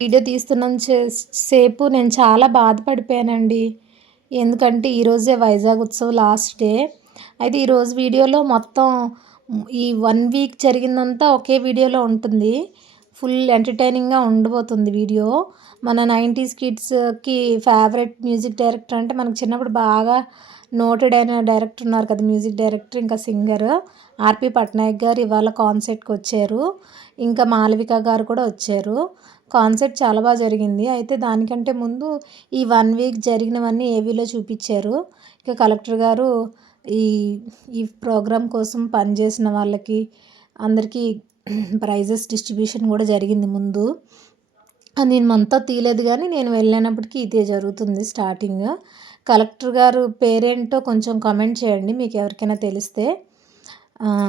Video తీస్తున్నంత సేపు నేను చాలా బాధపడిపోయానండి. ఎందుకంటే ఈరోజే వైజాగ్ ఉత్సవ్ లాస్ట్ డే. అయితే ఈరోజు వీడియోలో మొత్తం ఈ 1 వీక్ జరిగిందంతా ఒకే వీడియోలో ఉంటుంది. ఫుల్ ఎంటర్‌టైనింగ్‌గా ఉండబోతుంది వీడియో. మన 90స్ కిడ్స్‌కి ఫేవరెట్ మ్యూజిక్ డైరెక్టర్ అంటే మనకు చిన్నప్పుడు బాగా నోటెడ్ అయిన డైరెక్టర్ ఉన్నారు కదా! మ్యూజిక్ డైరెక్టర్ ఇంకా సింగర్ ఆర్‌పీ పట్నాయక్ గారు ఇవాళ కాన్సర్ట్‌కొచ్చారు. ఇంకా మాళవిక గారు కూడా వచ్చారు. కాన్సర్ట్ చాలా జరిగింది. అయితే దానికంటే ముందు ఈ 1 వీక్ జరిగినవన్నీ ఏవీలో చూపిచ్చారు. ఇక కలెక్టర్ గారు ఈ ఈ ప్రోగ్రామ్ కోసం పనిచేసిన వాళ్ళకి అందరికీ ప్రైజెస్ డిస్ట్రిబ్యూషన్ కూడా జరిగింది ముందు. నేనంతా తీయలేదు గానీ నేను వెళ్ళినప్పటికి ఇదే జరుగుతుంది స్టార్టింగ్. కలెక్టర్ గారు పేరేంటో కొంచెం కామెంట్ చేయండి మీకు ఎవరికైనా తెలిస్తే.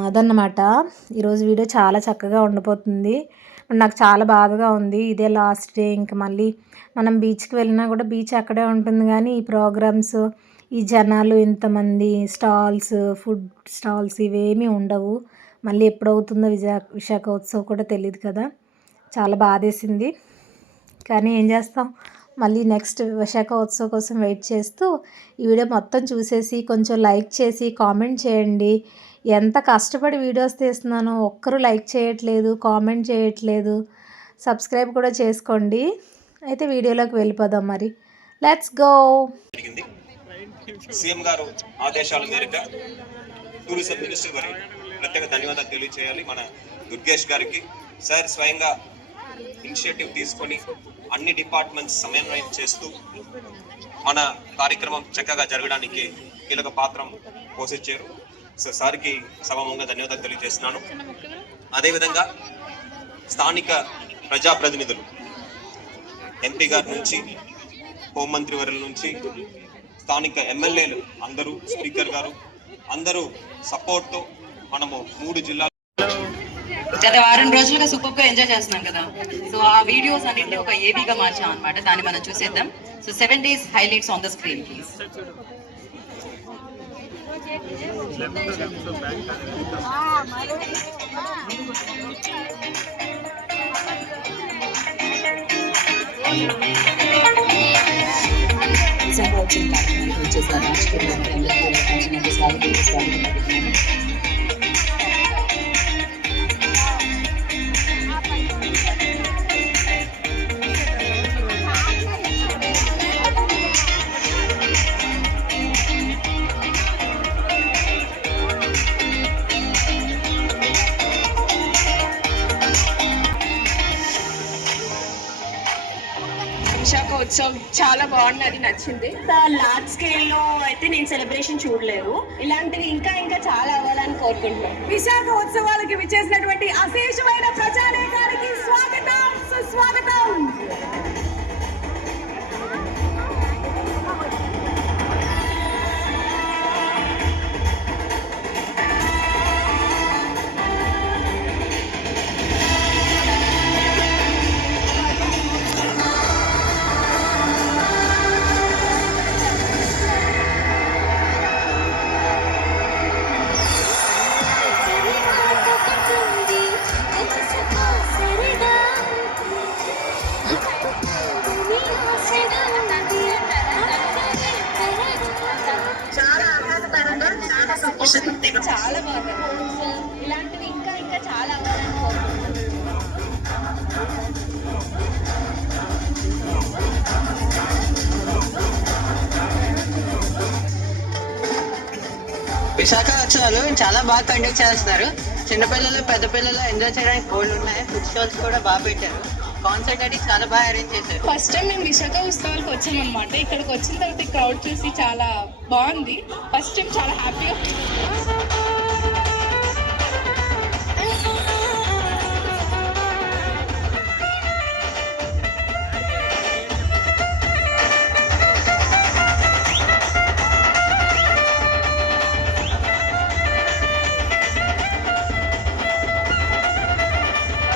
అదన్నమాట. ఈరోజు వీడియో చాలా చక్కగా ఉండబోతుంది. నాకు చాలా బాధగా ఉంది. ఇదే లాస్ట్ డే. ఇంక మళ్ళీ మనం బీచ్‌కి వెళ్ళినా కూడా బీచ్ అక్కడే ఉంటుంది కానీ ఈ ప్రోగ్రామ్స్, ఈ జనాలు ఇంతమంది స్టాల్స్, ఫుడ్ స్టాల్స్ ఇవేమీ ఉండవు. మళ్ళీ ఎప్పుడవుతుందో విశాఖ ఉత్సవ్ కూడా తెలీదు కదా! చాలా బాధేసింది. కానీ ఏం చేస్తాం, మళ్ళీ నెక్స్ట్ విశాఖ ఉత్సవ్ కోసం వెయిట్ చేస్తూ ఈ వీడియో మొత్తం చూసేసి కొంచెం లైక్ చేసి కామెంట్ చేయండి. ఎంత కష్టపడి వీడియోస్ తీస్తున్నానో ఒక్కరు లైక్ చేయట్లేదు, కామెంట్ చేయట్లేదు. సబ్స్క్రైబ్ కూడా చేసుకోండి. అయితే వీడియోలోకి వెళ్ళిపోదాం మరి. Let's go. సీఎం గారు ఆదేశాల మేరకు టూరిజం మినిస్టర్ గారికి ప్రత్యేక ధన్యవాదాలు తెలియజేయాలి. మన దుర్గేష్ గారికి సార్ స్వయంగా ఇనిషియేటివ్ తీసుకొని అన్ని డిపార్ట్మెంట్స్ సమన్వయం చేస్తూ మన కార్యక్రమం చక్కగా జరగడానికి కీలక పాత్ర పోషించారు. సో సార్కి సభాముఖంగా ధన్యవాదాలు తెలియజేస్తున్నాను. అదేవిధంగా స్థానిక ప్రజాప్రతినిధులు ఎంపీ గారి నుంచి, హోంమంత్రి వర్యుల నుంచి, స్థానిక ఎమ్మెల్యేలు అందరూ, స్పీకర్ గారు అందరూ సపోర్ట్తో మనము 3 జిల్లాలు గత వారం రోజులుగా సూపర్గా ఎంజాయ్ చేస్తున్నాం కదా. సో ఆ వీడియోస్ అన్నింటినీ ఒక ఏబీగా మార్చాం అనమాట. దాన్ని మనం చూసేద్దాం. So 7 days highlights on the screen please. వచ్చేసారు విశాఖ ఉత్సవ్ చాలా బాగున్నది, నచ్చింది. లార్జ్ స్కేల్ లో అయితే నేను సెలబ్రేషన్ చూడలేదు. ఇలాంటివి ఇంకా ఇంకా చాలా అవ్వాలని కోరుకుంటున్నాను. విశాఖ ఉత్సవాలకి విచ్చేసినటువంటి అశేషమైన ప్రజానీకానికి స్వాగతం, సుస్వాగతం. చాలా బాగుంది. ఇలాంటివి ఇంకా ఇంకా చాలా అవ్వాలని కోరుకుంటున్నాను. విశాఖ ఉత్సవాలు చాలా బాగా కండక్ట్ చేస్తున్నారు. చిన్నపిల్లలు, పెద్ద పిల్లలు ఎంజాయ్ చేయడానికి బోల్డ్ ఉన్నాయి. ఫుడ్ స్టాల్స్ కూడా బాగా పెట్టారు. కాన్సర్ట్ అది చాలా బాగా అరేంజ్ చేశారు. ఫస్ట్ టైం మేము విశాఖ ఉత్సవాలకు వచ్చామన్నమాట. ఇక్కడికి వచ్చిన తర్వాత క్రౌడ్ చూసి చాలా బాగుంది. ఫస్ట్ టైం చాలా హ్యాపీగా.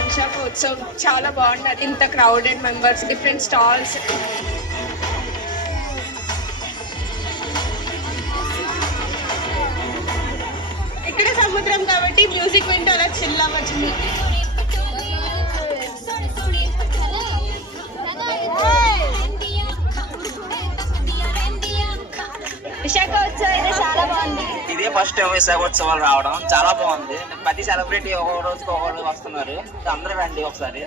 విశాఖ ఉత్సవం చాలా బాగున్నది. ఇంత క్రౌడెడ్ మెంబర్స్, డిఫరెంట్ స్టాల్స్. ఇక్కడ సముద్రం కాబట్టి మ్యూజిక్ వింటూ అలా చిల్ అవ్వచ్చు. ఫస్ట్ టైం విశాఖోత్సవాలు రావడం చాలా బాగుంది. ప్రతి సెలబ్రిటీ ఒక్కొక్క రోజుకి ఒక్కొక్క వస్తున్నారు. అందరూ రండి ఒకసారి.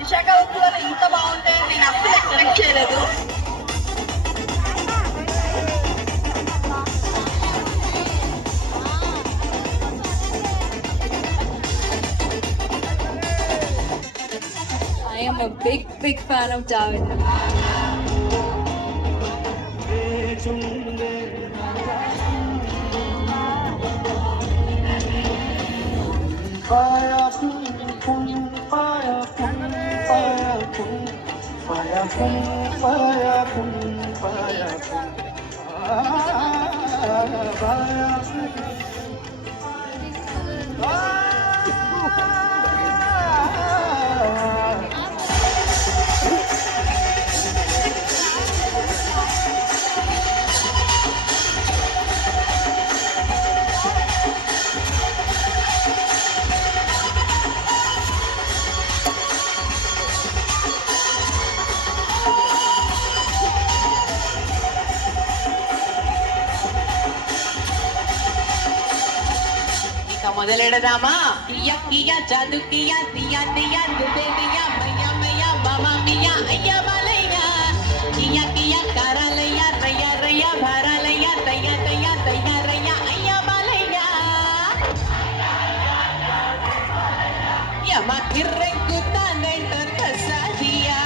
విశాఖ ఉత్సవాలు ఇంత బాగుంటాయని నేను అసలు ఎక్స్పెక్ట్ చేయలేదు. I am a big fan of Javed. మొదలెడదామా? కియా కియా జాదు కియా తియా తియా దుబే దియా మయ్యా మయ్యా మామా మియా అయ్యా బాలయ్యా కియా కియా కారాలయ్యా రయ్యా రయ్యా భారాలయ్యా తయ్యా తయ్యా తయ్యా రయ్యా అయ్యా బాలయ్యా యమా కిర్రెక్కుతానేంటో కసాదియా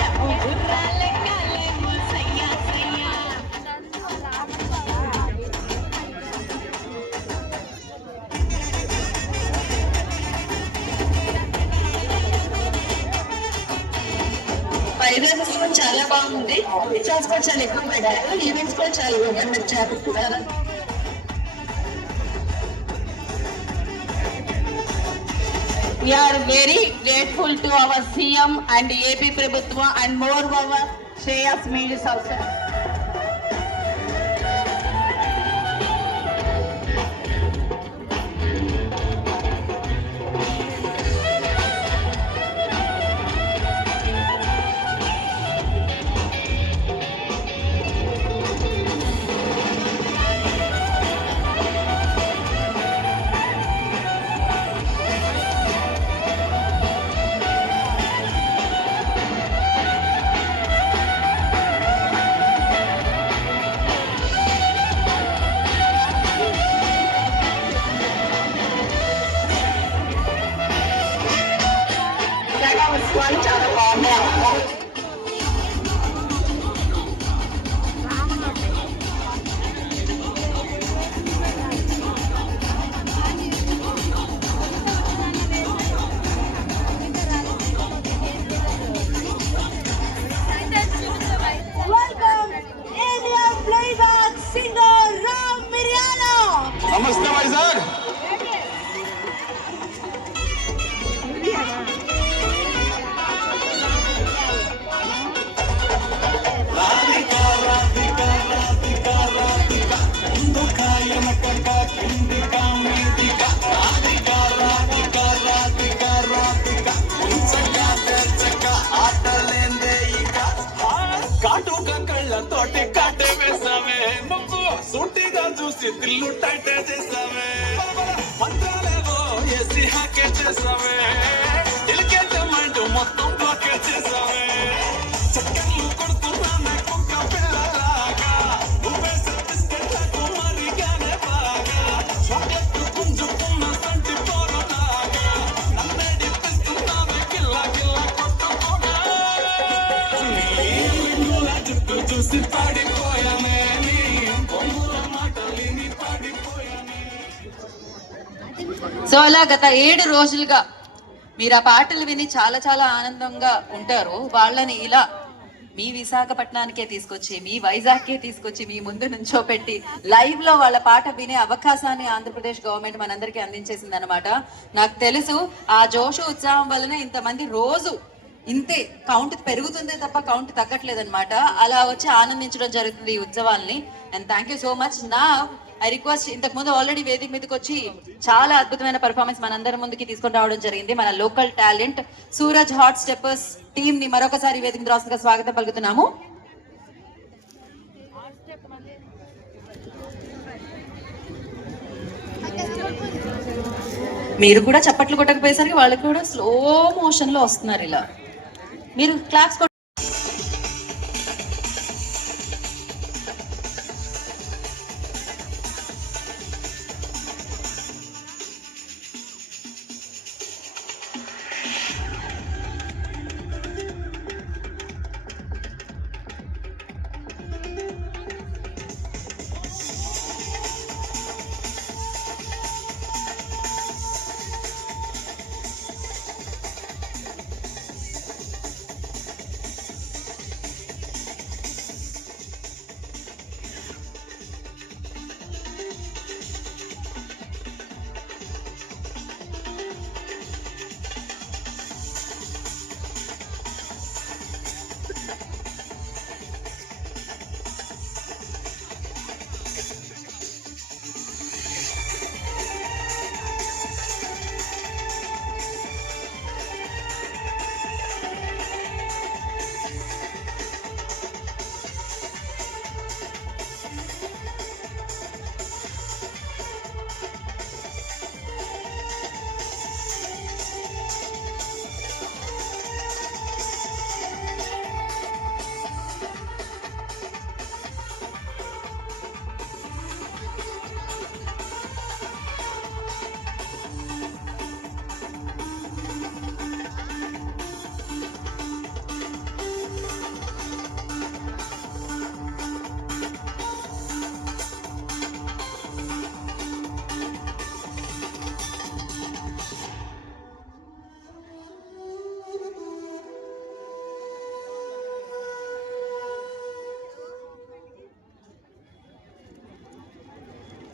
యమో బుర్రాలెక్కాలే ముసయ్యా సయ్యా. వైజాగ్ చాలా బాగుంది. రిచార్జ్ కూడా చాలా ఎక్కువ పెట్టారు. ఈవెంట్స్ కూడా చాలా బాగా నచ్చారు. We are very grateful to our CM and AP Prabhutva and moreover Shreyas Meals also. ఉత్సవాలు చాలా బాగున్నాయి. నమస్తే వైజాగ్. కాటుక కళ్ళతోటి కాటే వేసావే, నువ్వు సూటిగా చూసి దిల్లు టైటే చేసావే, మంత్రాలేవో వేసి హ్యాకే చేసావే, ఇలికేటమంటూ మొత్తం బ్లాకే చేసావే, చక్కర్లు కొడుతున్నానే కుక్క పిల్లలాగా, నువ్వేసే బిస్కెట్లకు మరిగానే బాగా, చాక్లెట్ గుంజుకున్న సంటి పోరలాగా, నన్నేడిపిస్తున్నావే గిల్ల గిల్ల కొట్టుకోగా, చూసి పాడిపోయానే, నీ పొంగుల మాటలిని పాడిపోయానే. సో అలా గత 7 రోజులుగా మీరు ఆ పాటలు విని చాలా చాలా ఆనందంగా ఉంటారు. వాళ్ళని ఇలా మీ విశాఖపట్నానికే తీసుకొచ్చి, మీ వైజాగ్కే తీసుకొచ్చి, మీ ముందు నుంచోపెట్టి లైవ్ లో వాళ్ళ పాట వినే అవకాశాన్ని ఆంధ్రప్రదేశ్ గవర్నమెంట్ మనందరికీ అందించేసింది అనమాట. నాకు తెలుసు ఆ జోషు ఉత్సాహం వల్లనే ఇంతమంది రోజు ఇంతే కౌంట్ పెరుగుతుందే తప్ప కౌంట్ తగ్గట్లేదన్నమాట. అలా వచ్చి ఆనందించడం జరుగుతుంది ఈ ఉత్సవాల్ని. And thank you so much. నా ఐ రిక్వెస్ట్, ఇంతకు ముందు ఆల్రెడీ వేదిక మీదకి వచ్చి చాలా అద్భుతమైన పర్ఫార్మెన్స్ మనందరి ముందుకి తీసుకొని రావడం జరిగింది మన local talent Suraj hot steppers team ని మరొకసారి వేదిక మీద రాష్ట్రంగా స్వాగతం పలుకుతున్నాము. మీరు కూడా చప్పట్లు కొట్టకపోయేసరికి వాళ్ళు కూడా స్లో మోషన్ లో వస్తున్నారు. ఇలా మీరు క్లాప్స్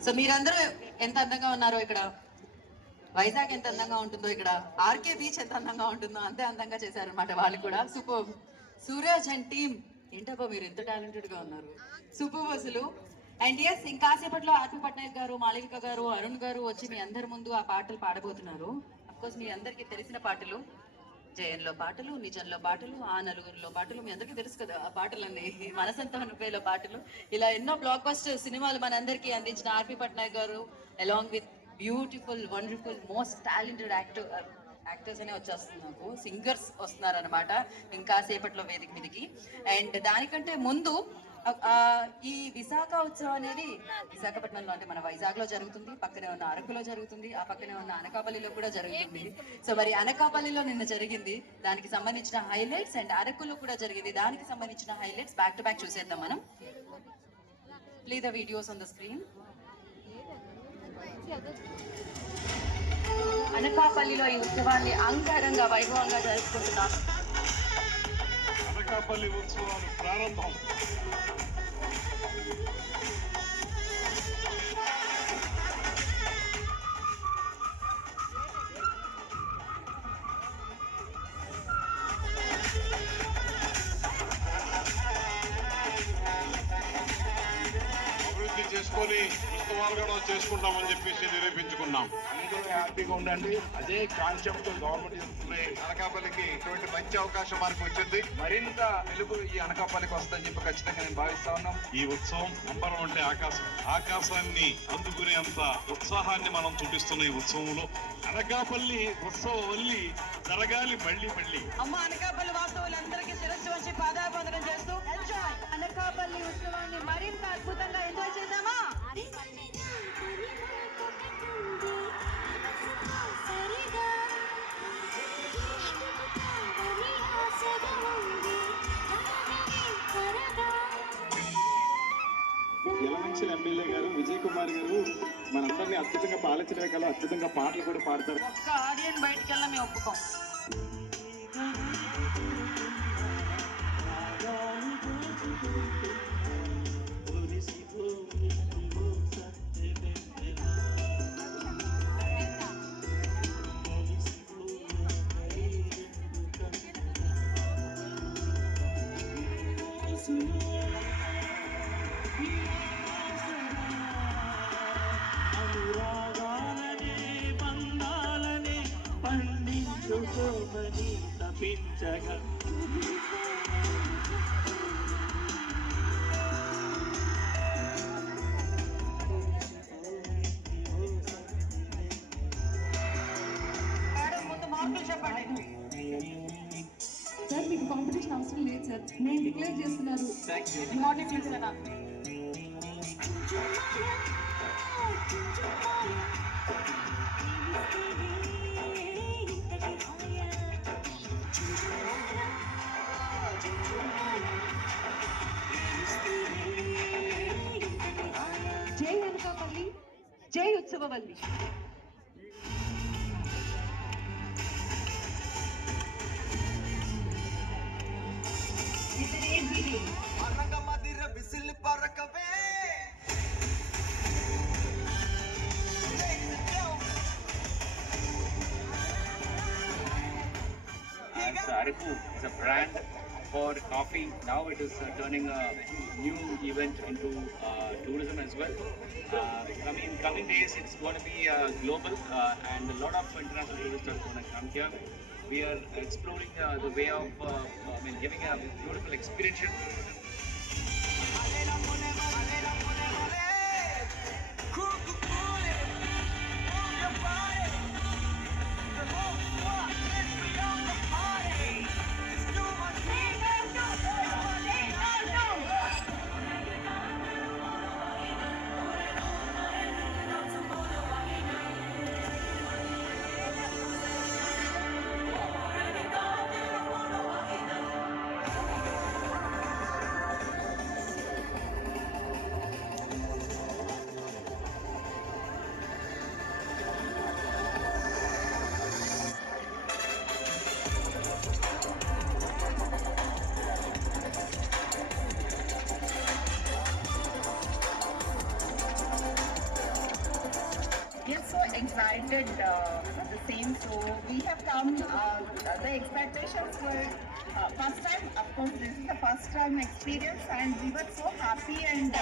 సో మీరందరూ ఎంత అందంగా ఉన్నారో ఇక్కడ, వైజాగ్ ఎంత అందంగా ఉంటుందో, ఇక్కడ ఆర్కే బీచ్ ఎంత అందంగా ఉంటుందో అంతే అందంగా చేశారనమాట వాళ్ళు కూడా. సూపర్. సూరజ్ అండ్ టీమ్, ఏంటబ్బా మీరు ఎంత టాలెంటెడ్ గా ఉన్నారు, సూపర్ అసలు. అండ్ ఎస్, ఇంకాసేపట్లో ఆర్పి పట్నాయక్ గారు, మాళవిక గారు, అరుణ్ గారు వచ్చి మీ అందరి ముందు ఆ పాటలు పాడబోతున్నారు. అఫ్కోర్స్ మీ అందరికీ తెలిసిన పాటలు, జయంలో పాటలు, నిజంలో పాటలు, ఆ నలుగురిలో పాటలు, మీ అందరికీ తెలుసు కదా ఆ పాటలన్నీ, మనసంతా నువ్వేలో పాటలు, ఇలా ఎన్నో బ్లాక్ బస్టర్ సినిమాలు మనందరికీ అందించిన ఆర్పి పట్నాయక్ గారు along with beautiful, wonderful, most talented actors అనే వచ్చేస్తుంది నాకు, సింగర్స్ వస్తున్నారు అనమాట ఇంకా సేపట్లో వేదిక మీదకి. అండ్ దానికంటే ముందు ఈ విశాఖ ఉత్సవం అనేది విశాఖపట్నంలో అంటే మన వైజాగ్ లో జరుగుతుంది, పక్కనే ఉన్న అరకులో జరుగుతుంది, ఆ పక్కనే ఉన్న అనకాపల్లిలో కూడా జరుగుతుంది. సో మరి అనకాపల్లిలో నిన్న జరిగింది, దానికి సంబంధించిన హైలైట్స్, అండ్ అరకులో కూడా జరిగింది, దానికి సంబంధించిన హైలైట్స్ బ్యాక్ టు బ్యాక్ చూసేద్దాం మనం. Play the videos on the screen. అనకాపల్లిలో ఈ ఉత్సవాన్ని అంగరంగ వైభవంగా జరుపుకుంటున్నాం. అనకాపల్లి ఉత్సవాలు ప్రారంభం. అభివృద్ధి చేసుకొని ఉత్సవాలు కూడా చేసుకుంటామని చెప్పేసి నిరూపించుకున్నాం. అందరూ హ్యాపీగా ఉండండి, అదే కాన్సెప్ట్ గవర్నమెంట్ చేస్తుంది. అనకాపల్లికి ఇటువంటి మంచి అవకాశం మనకు వచ్చింది, మరింత వెలుగు ఈ అనకాపల్లికి వస్తుందని చెప్పి ఖచ్చితంగా నేను భావిస్తా ఉన్నాం. ఈ ఉత్సవం అంబరం అంటే ఆకాశం, ఆకాశాన్ని అందుకునేంత ఉత్సాహాన్ని మనం చూపిస్తున్న ఈ ఉత్సవంలో అనకాపల్లి ఉత్సవం వల్లి జరగాలి మళ్ళీ మళ్ళీ. అమ్మ అనకాపల్లి వాస్తవులందరికీ శిరస్సు వచ్చి పాదాబంధనం చేస్తూ అనకాపల్లి ఉత్సవాన్ని మరింత అద్భుతంగా ఎంజాయ్ చేద్దామా? యలమంచిలి ఎమ్మెల్యే గారు విజయ్ కుమార్ గారు మనందరినీ అద్భుతంగా పాలించడమే కాదు, అద్భుతంగా పాటలు కూడా పాడతారు. ఒక్క ఆడియన్ బయటికి వెళ్ళా మేము ఒప్పుకోం. ముందు మార్కులు చెప్పండి. సార్ మీకు కాంపిటీషన్ అవసరం లేదు సార్, నేను డిక్లేర్ చేస్తున్నాను. జై అనకాపల్లి, జై ఉత్సవవల్లి. So Araku is a brand for coffee. Now it is turning a new event into tourism as well. In coming days, it's going to be global and a lot of international tourists are going to come here. We are exploring the way of giving a beautiful experiential tourism. We are so excited for the same. So we have come. The expectations were first time. Of course, this is the first time experience, and we were so happy and.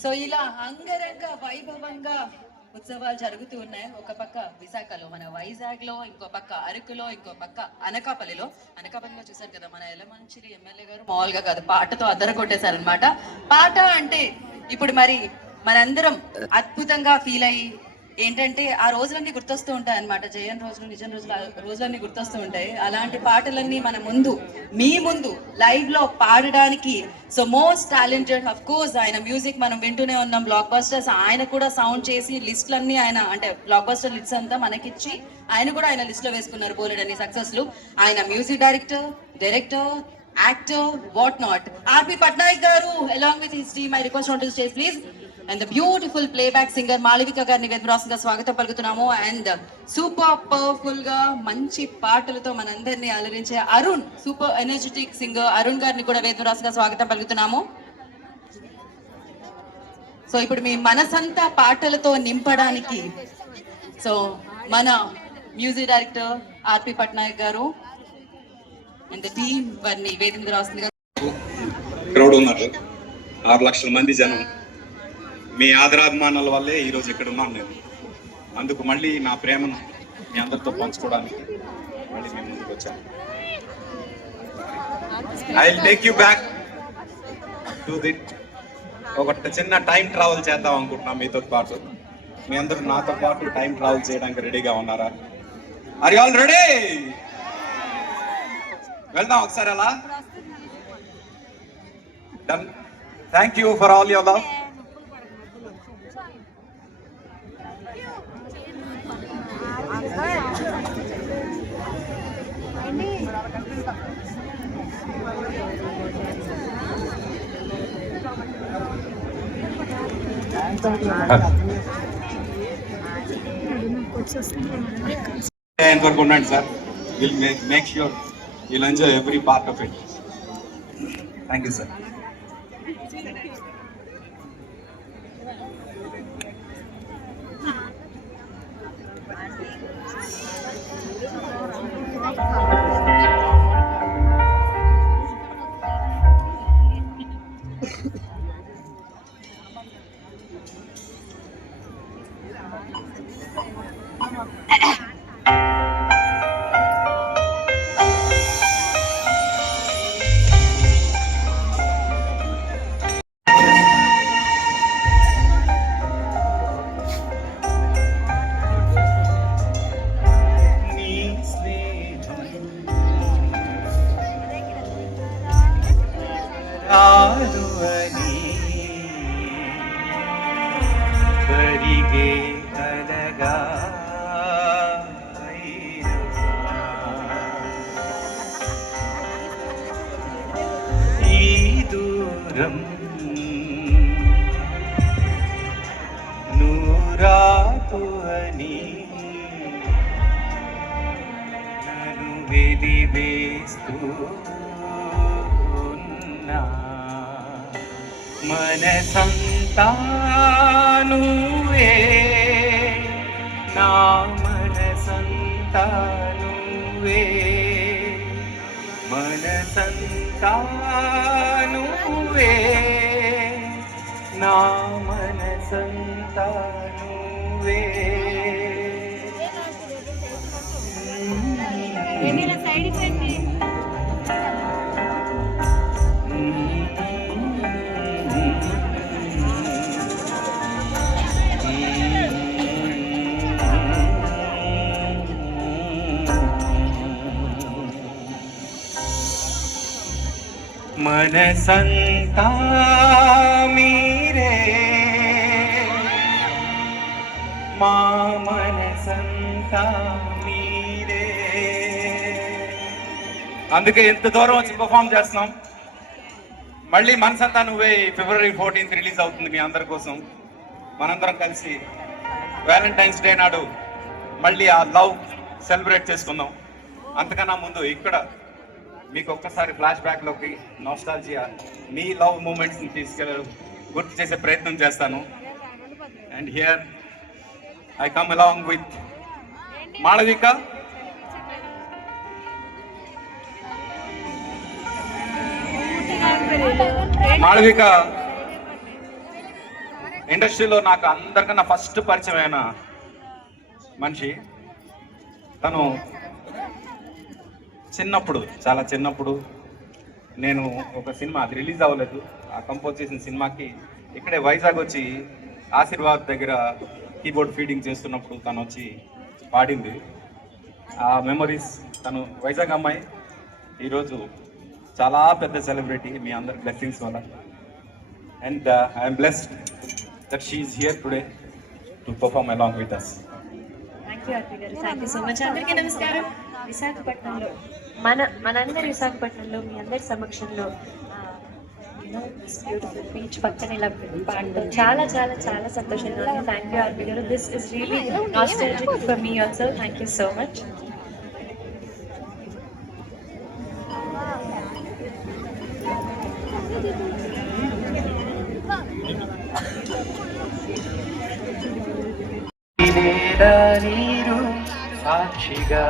So ఇలా అంగరంగ వైభవంగా ఉత్సవాలు జరుగుతూ ఉన్నాయి. ఒక పక్క విశాఖలో, మన వైజాగ్ లో, ఇంకో పక్క అరకులో, ఇంకో పక్క అనకాపల్లిలో చూసారు కదా, మన యలమంచిలి ఎమ్మెల్యే గారు మామూలుగా కాదు, పాటతో అద్దర కొట్టేశారనమాట. పాట అంటే ఇప్పుడు మరి మనందరం అద్భుతంగా ఫీల్ అయ్యి ఏంటంటే ఆ రోజులన్నీ గుర్తొస్తూ ఉంటాయి అనమాట. జయన్ రోజులు, నిజం రోజులు, రోజులన్నీ గుర్తొస్తూ ఉంటాయి. అలాంటి పాటలన్నీ మన ముందు, మీ ముందు లైవ్ లో పాడడానికి so most talented, of course ఆయన మ్యూజిక్ మనం వింటూనే ఉన్నాం, బ్లాక్ బస్టర్స్. ఆయన కూడా సౌండ్ చేసి లిస్టులన్నీ ఆయన అంటే బ్లాక్ బస్టర్ లిస్ట్ అంతా మనకిచ్చి ఆయన కూడా ఆయన లిస్ట్ లో వేసుకున్నారు బోలెడన్ని సక్సెస్లు. ఆయన music director, actor, what not. RP Patnaik garu along with his team, I request on to stage please. And the beautiful playback singer Malavika గారిని వేదరాసంగా స్వాగతం పలుకుతున్నాము. అండ్ సూపర్ పవర్ఫుల్ గా మంచి పాటలతో మనందరినీ అలరించే Arun, super energetic singer Arun గారిని కూడా వేదరాసంగా స్వాగతం పలుకుతున్నాము. సో ఇప్పుడు మీ మనసంతా పాటలతో నింపడానికి సో మన మ్యూజిక్ డైరెక్టర్ ఆర్పి పట్నాయక్ గారు అండ్ ద టీమ్ వారిని వేదిక మీద రాస్తుందిగా. క్రౌడ్ ఉన్నారు, 6 లక్షల మంది జనం. మీ ఆదరాభిమానాల వల్లే ఈరోజు ఇక్కడ ఉన్నాను నేను. అందుకు మళ్ళీ నా ప్రేమను మీ అందరితో పంచుకోవడానికి మళ్ళీ మేము ముందుకు వచ్చాను. I will take you back to the ఒక చిన్న టైం ట్రావెల్ చేద్దాం అనుకుంటున్నాం మీతో పాటు. మీ అందరూ నాతో పాటు టైం ట్రావెల్ చేయడానికి రెడీగా ఉన్నారా? Are you all ready? వెళ్దాం ఒకసారి అలా. Done. Thank you for all your love. ఎంతవరకు ఉండండి sir. Will make sure will enjoy every part of it. Thank you sir. ಕರಿಗೆ ಕಲಗ ಈ ದೂರಂ నూరాతో అని నన్ను వెలివేస్తూ ఉన్నా మనసంతా నువ్వే నా మనసంతా నువ్వే మనసంతా నువ్వే నా మనసంతా నువ్వే మనసంతా మీరే మా మనసంతా మీరే. అందుకే ఎంత దూరం వచ్చి పర్ఫామ్ చేస్తున్నాం. మళ్ళీ మనసంతా నువ్వే February 14th రిలీజ్ అవుతుంది మీ అందరి కోసం. మనందరం కలిసి వ్యాలంటైన్స్ డే నాడు మళ్ళీ ఆ లవ్ సెలబ్రేట్ చేసుకుందాం. అంతకన్నా ముందు ఇక్కడ మీకు ఒక్కసారి ఫ్లాష్ బ్యాక్లోకి నాస్టాల్జియా మీ లవ్ మూమెంట్స్ని గుర్తు చేసే ప్రయత్నం చేస్తాను. And here I come along with Malavika. Malavika ఇండస్ట్రీలో నాకు అందరికన్నా ఫస్ట్ పరిచయమైన మనిషి. తను చిన్నప్పుడు, చాలా చిన్నప్పుడు నేను ఒక సినిమా, అది రిలీజ్ అవ్వలేదు, ఆ కంపోజ్ చేసిన సినిమాకి ఇక్కడే వైజాగ్ వచ్చి ఆశీర్వాద్ దగ్గర కీబోర్డ్ ఫీడింగ్ చేస్తున్నప్పుడు తను వచ్చి పాడింది. ఆ మెమరీస్, తను వైజాగ్ అమ్మాయి ఈరోజు చాలా పెద్ద సెలబ్రిటీ మీ అందరి బ్లెస్సింగ్స్ వల్ల. And I'm blessed that she is here today to perform along with us. Thank you so much. అందరికీ నమస్కారం. విశాఖపట్నంలో మనందరి విశాఖపట్నంలో మీ అందరి సమక్షంలో బ్యూటిఫుల్ బీచ్ పక్కన ఇలా పాడటం చాలా చాలా చాలా సంతోషంగా ఉంది. థ్యాంక్ యూ ఆర్పి గారు. This is really nostalgic for me also. Thank you so much. నీరు సాక్షిగా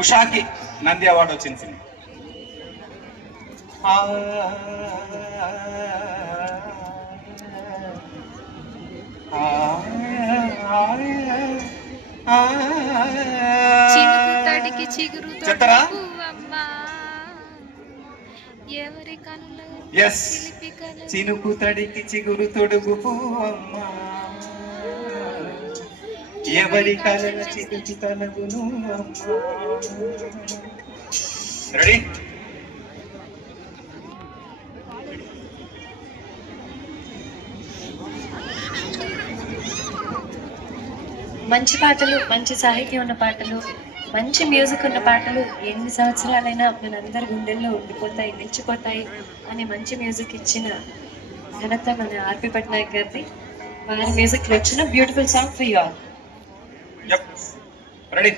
ఉషాకి నంది అవార్డు వచ్చింది సినిమా. చిగురు చెత్తరా ఎవరు ఎస్ చినుకు తడికి చిగురు తొడుగు పువ్వమ్మ ఎవరి కలల చిగురు తలగును రెడీ మంచి పాటలు, మంచి సాహిత్యం ఉన్న పాటలు, మంచి మ్యూజిక్ ఉన్న పాటలు ఎన్ని సంవత్సరాలైనా మనందరి గుండెల్లో ఉండిపోతాయి, నిలిచిపోతాయి అని మంచి మ్యూజిక్ ఇచ్చిన ఘనత మన ఆర్పి పట్నాయక్ గారిది. వారి మ్యూజిక్ లో వచ్చిన beautiful song for you all. Ready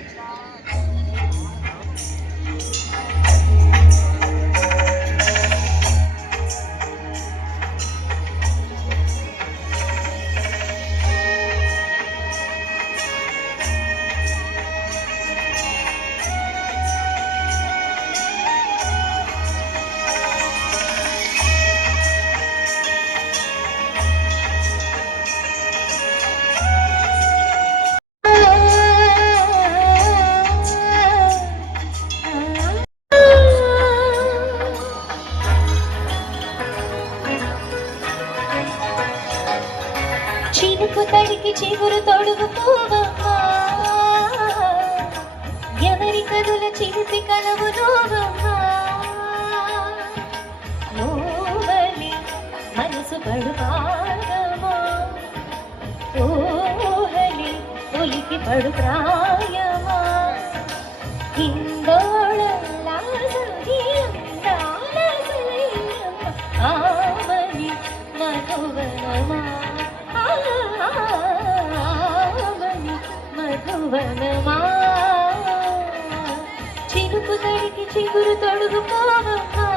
చినుకు తడికి చిగురు తొడుగు పువ్వమ్మ ఎవరి కనుల చిలిపి కలవు నువ్వమ్మ నువ్వని మనసు పడు పాదమా ఊహని ఉలికి పడు ప్రాయమా హిందోళలా ఆమని మధువనమా మధువనమా చినుకు తడికి చిగురు తొడుగు పోవమ్మా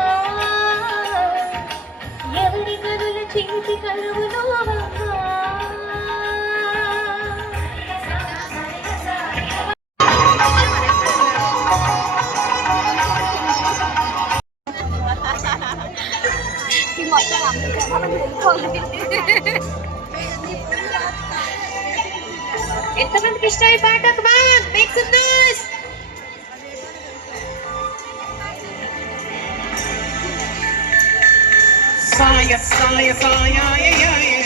ఎవరి కనుల చిలిపి కలువు నువ్వమ్మా ఎంతమందికి ఇష్టం ఈ పాట? Make some noise. సాయ సాయ సాయ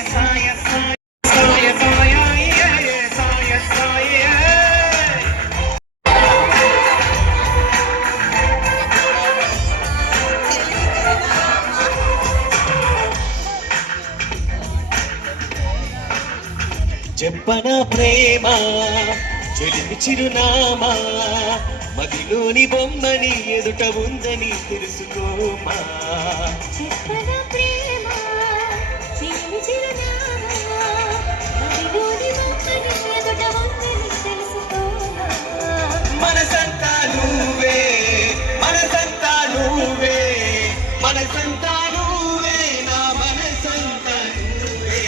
సాయ సాయ సాయ సాయ సాయ చెప్పన ప్రేమ చెలిమి చిరునామా మదిలోని బొమ్మని ఎదుట ఉందని తెలుసుకోమా చెప్పన ప్రేమ చిలిమి చిరునామా మదిలోని బొమ్మని ఎదుట ఉందని తెలుసుకోమా మనసంతా నువ్వే మనసంతా నువ్వే మనసంతా నువ్వే నా మనసంతా నువ్వే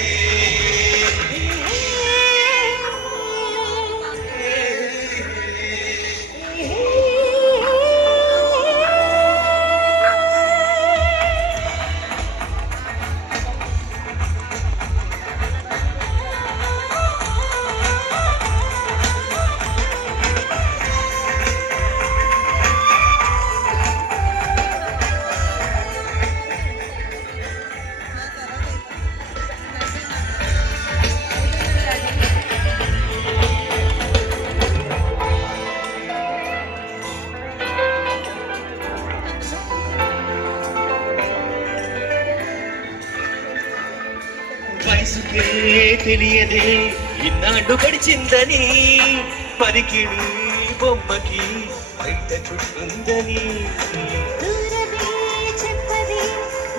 వయసుకే తెలియదే ఇన్నాళ్ళు గడిచిందని పరికిణి బొమ్మకి బయట చుట్టుందని దూరమే చెప్పదే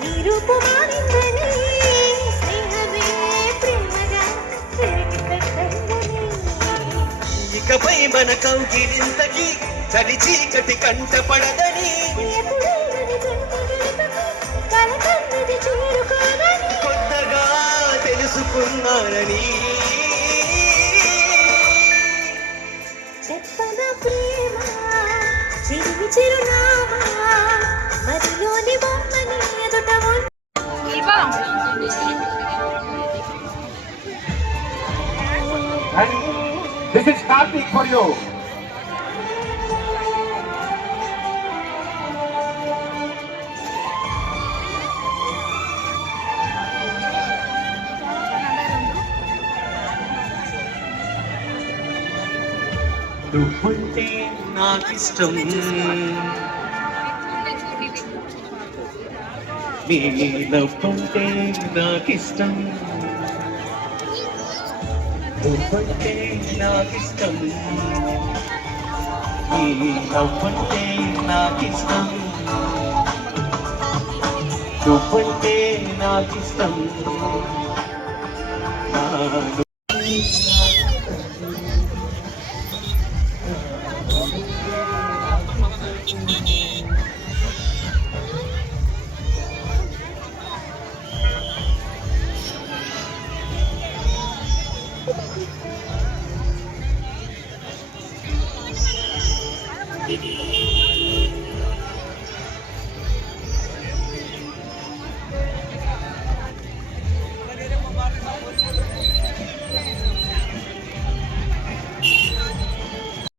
నీ రూపు మారిందని స్నేహమే ప్రేమగా తిరిగి పెట్టందని ఇకపై మన కౌగిలింతకి చలి చీకటి కంట పడదని కలకన్నది చేరుకోదని కొత్తగా తెలుసుకున్నానని చెప్పన ప్రేమ చిలిమి చిరునామా మదిలోని బొమ్మని ఎదుట This is Karthik for you. నువ్వంటే నాకిష్టం నీ నవ్వంటే నాకిష్టం నువ్వంటే నాకిష్టం నీ నవ్వంటే నాకిష్టం నువ్వంటే నాకిష్టం Thank you.